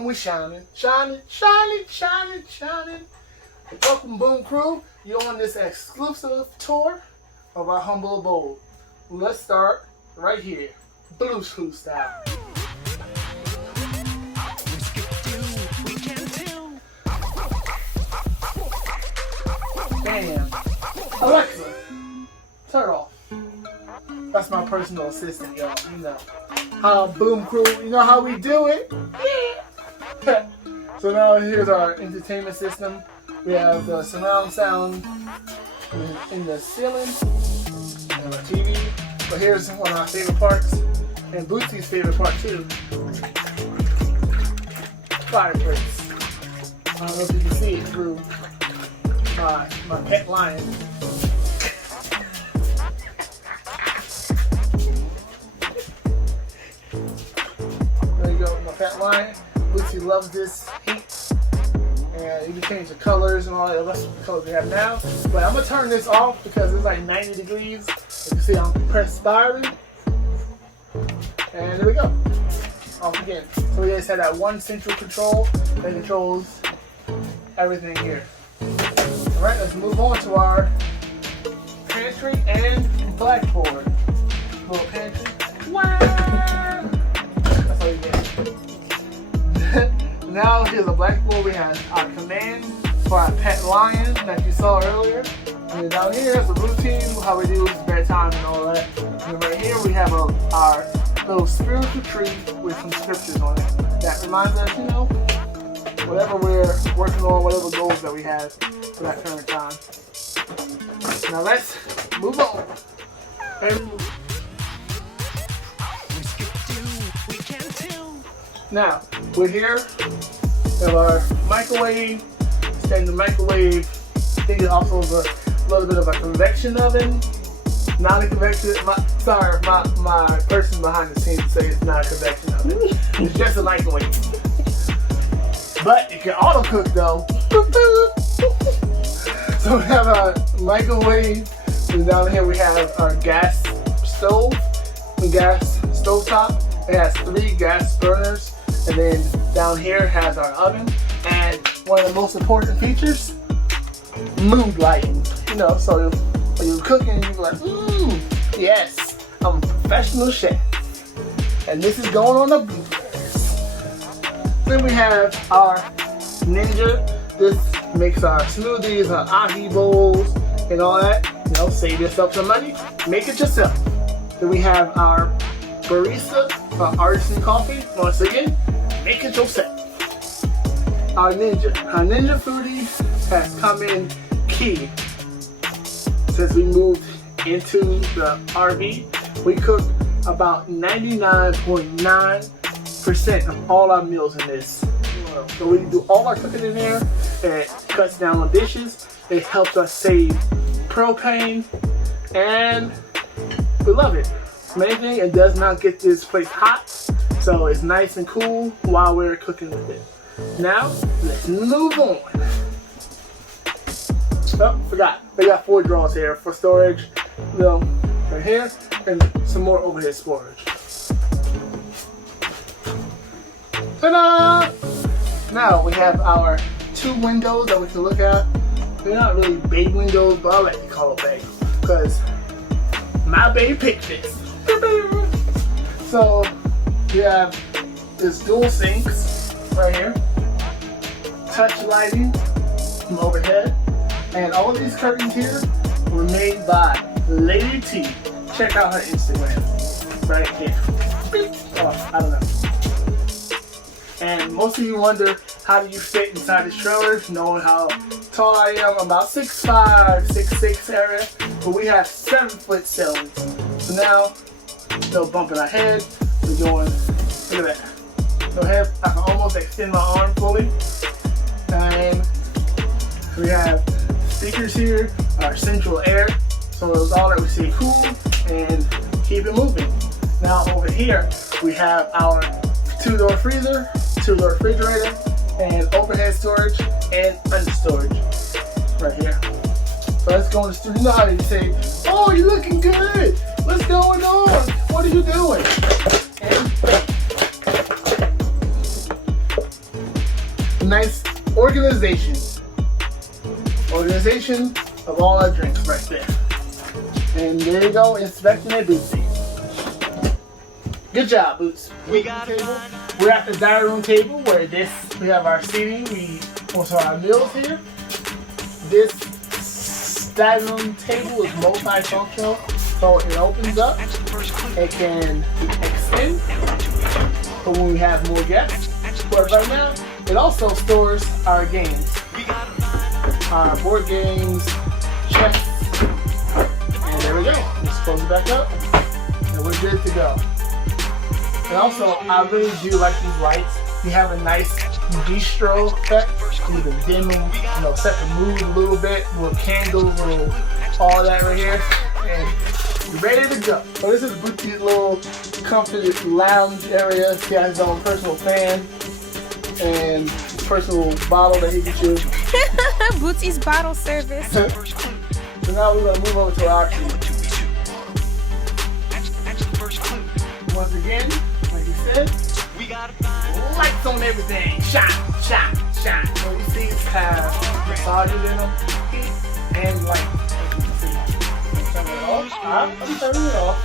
We shining. Welcome, Boom Crew. You're on this exclusive tour of our humble abode. Let's start right here, blues clues style. Damn. Alexa, turn off. That's my personal assistant, y'all. You know. Boom Crew, you know how we do it? Yeah. So now here's our entertainment system. We have the surround sound in the ceiling and our TV. But here's one of our favorite parts, and Bootsy's favorite part too. Fireplace. I don't know if you can see it through my pet lion. There you go, my pet lion. Bootsy loves this heat, and you can change the colors and all that. That's the colors we have now. But I'm gonna turn this off because it's like 90 degrees. You can see I'm perspiring, and there we go. Off again. So we just had that one central control that controls everything here. All right, let's move on to our pantry and blackboard. Little pantry. Wow! That's all you get. Now here's a blackboard. We have our command for our pet lion that you saw earlier. And then down here is a routine, how we do bedtime and all that. And right here we have our little spiritual tree with some scriptures on it. That reminds us, you know, whatever we're working on, whatever goals that we have for that current time. Now let's move on. Now, we're here. We have our microwave. And the microwave thing is also a little bit of a convection oven. Not a convection. My person behind the scenes say it's not a convection oven. It's just a microwave. But it can auto cook though. So we have our microwave. And down here we have our gas stove. The gas stove top. It has 3 gas burners. And then down here has our oven. And one of the most important features, mood lighting. You know, so when you're cooking, you're like, ooh, yes, I'm a professional chef. And this is going on the bloopers. Then we have our Ninja. This makes our smoothies, our ahi bowls, and all that. You know, save yourself some money, make it yourself. Then we have our barista, artisan coffee. Once again, make it yourself. Our Ninja Foodie has come in key. Since we moved into the RV, we cook about 99.9% of all our meals in this. So we do all our cooking in here. It cuts down on dishes. It helps us save propane, and we love it. Main thing, it does not get this place hot, so it's nice and cool while we're cooking with it. Now, let's move on. Oh, forgot. We got 4 drawers here for storage. You know, right here, and some more overhead storage. Ta-da! Now we have our 2 windows that we can look at. They're not really bay windows, but I like to call it bay because my baby picked this. So we have this dual sinks right here, touch lighting from overhead, and all of these curtains here were made by Lady T. Check out her Instagram right here. Oh, I don't know. And most of you wonder, how do you fit inside this trailer? Knowing how tall I am, I'm about 6'5", 6'6" area. But we have 7-foot ceilings. So now, no bumping our head. We're doing, look at that. Go ahead, I can almost extend my arm fully. And we have speakers here, our central air. So it's all that we say cool and keep it moving. Now over here, we have our 2-door freezer, 2-door refrigerator, and overhead storage and under storage right here. So let's go in the studio. You know how you say, oh, you're looking good. What's going on? What are you doing? And nice organization. Organization of all our drinks right there. And there you go, inspecting it, Bootsy. Good job, Boots. We're at the dining room table where we have our seating. We also have our meals here. This dining room table is multifunctional, so it opens up. It can extend for when we have more guests. But right now, it also stores our games, our board games, chess, and there we go. Just close it back up, and we're good to go. And also, I really do like these lights. You have a nice bistro effect. You can dim them, set the mood a little bit, little candles, little all that right here, and you're ready to go. So this is Bootsy's little comfy lounge area. He has his own personal fan and personal bottle that he can choose. Bootsy's bottle service. So now we're gonna move over to our seat. Once again, like you said, we got lights on everything. Shine, shine, shine. So these seats have massages in them, heat and light. As you can see. Turn it off. I'm turning it off.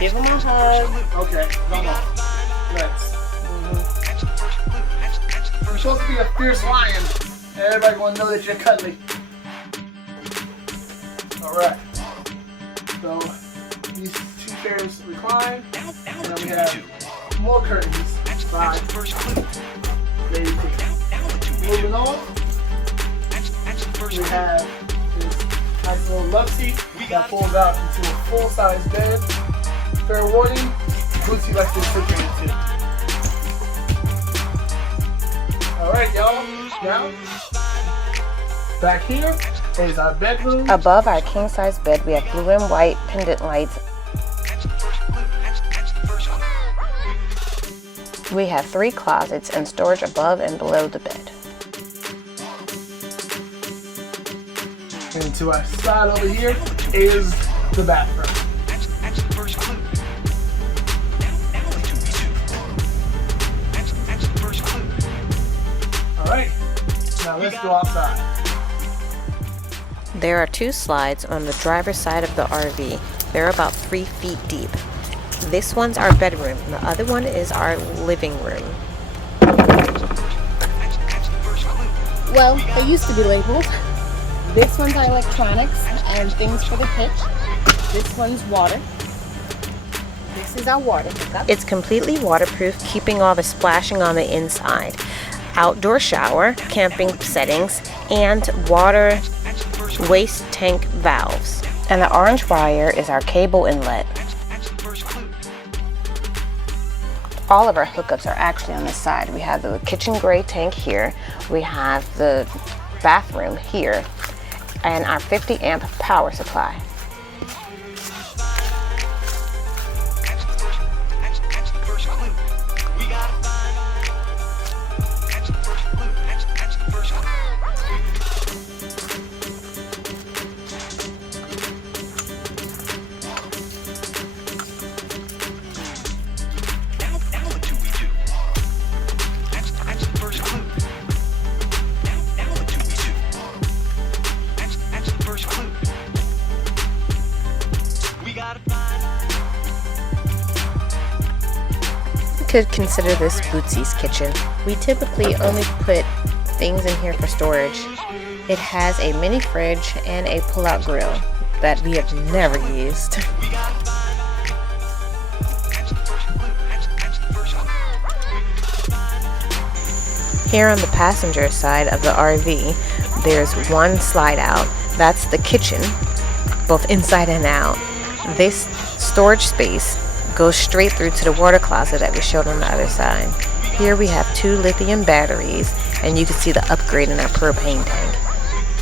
Give him a hug. Okay, come on. Let's. You're supposed to be a fierce lion. Everybody gonna know that you're cuddly. Alright. So these two chairs recline. And then we have more curtains. Side. There you go. Moving on. We have this nice little love seat that pulls out into a full-size bed. Fair warning, Bootsy likes to sit in it too. Alright, y'all. Now, back here is our bedroom. Above our king-size bed, we have blue and white pendant lights. We have 3 closets and storage above and below the bed. And to our side over here is the bathroom. Alright, now let's go outside. There are 2 slides on the driver's side of the RV. They're about 3 feet deep. This one's our bedroom, and the other one is our living room. Well, they used to be labeled. This one's our electronics and things for the pitch. This one's water. This is our water hookup. It's completely waterproof, keeping all the splashing on the inside. Outdoor shower, camping settings, and water waste tank valves. And the orange wire is our cable inlet. All of our hookups are actually on the side. We have the kitchen gray tank here, we have the bathroom here, and our 50 amp power supply. Could consider this Bootsy's kitchen. We typically only put things in here for storage. It has a mini fridge and a pull-out grill that we have never used. Here on the passenger side of the RV, there's one slide out. That's the kitchen, both inside and out. This storage space goes straight through to the water closet that we showed on the other side. Here we have 2 lithium batteries, and you can see the upgrade in our propane tank.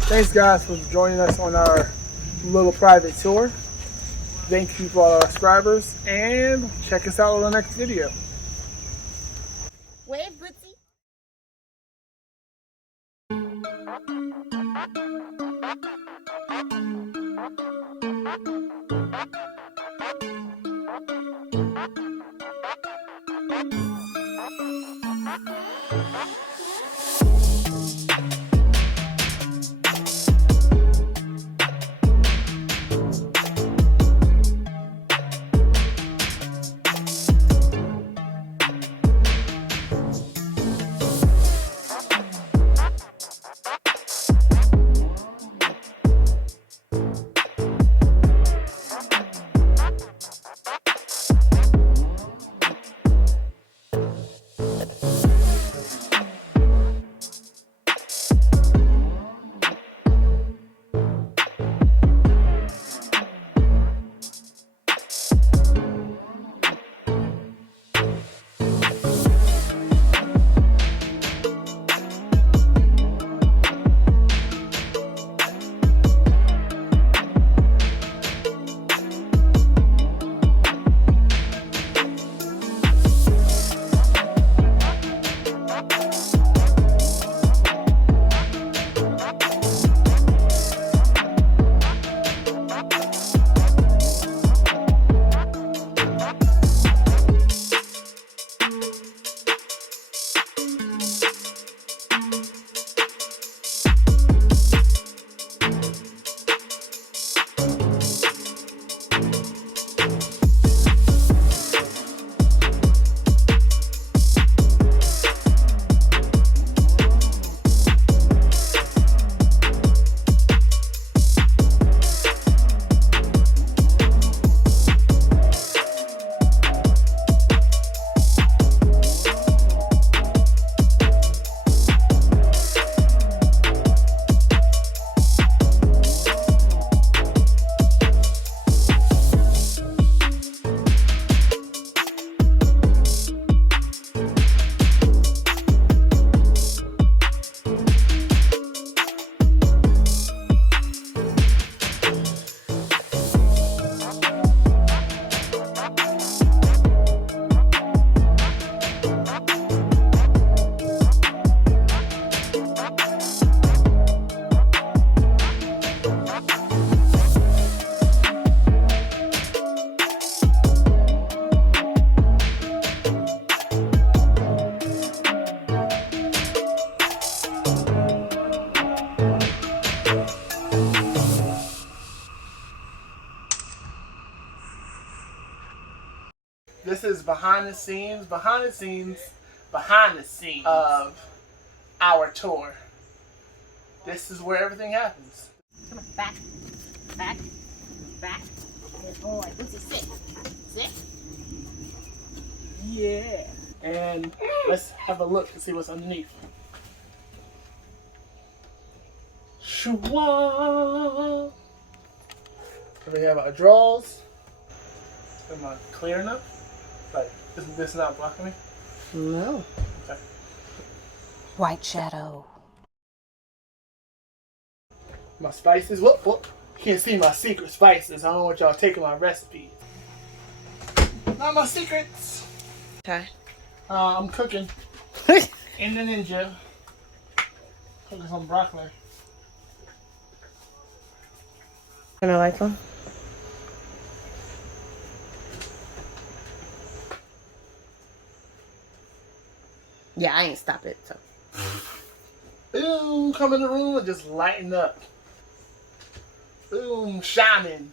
Thanks guys for joining us on our little private tour. Thank you for all our subscribers, and check us out on the next video. Wave, Bootsy. This is behind the scenes of our tour. This is where everything happens. Come on, back, back, back. Good boy. Bootsy, sit. Sit. Yeah. And let's have a look and see what's underneath. Shwa. So we have our drawers. Am I clear enough? Like, isn't this not blocking me? No. Okay. White shadow. My spices. Whoop, whoop. You can't see my secret spices. I don't want y'all taking my recipes. Not my secrets. Okay. I'm cooking in the Ninja. Cooking some broccoli. Gonna like them? Yeah, I ain't stop it, so. Boom, come in the room and just lighten up. Boom, shining.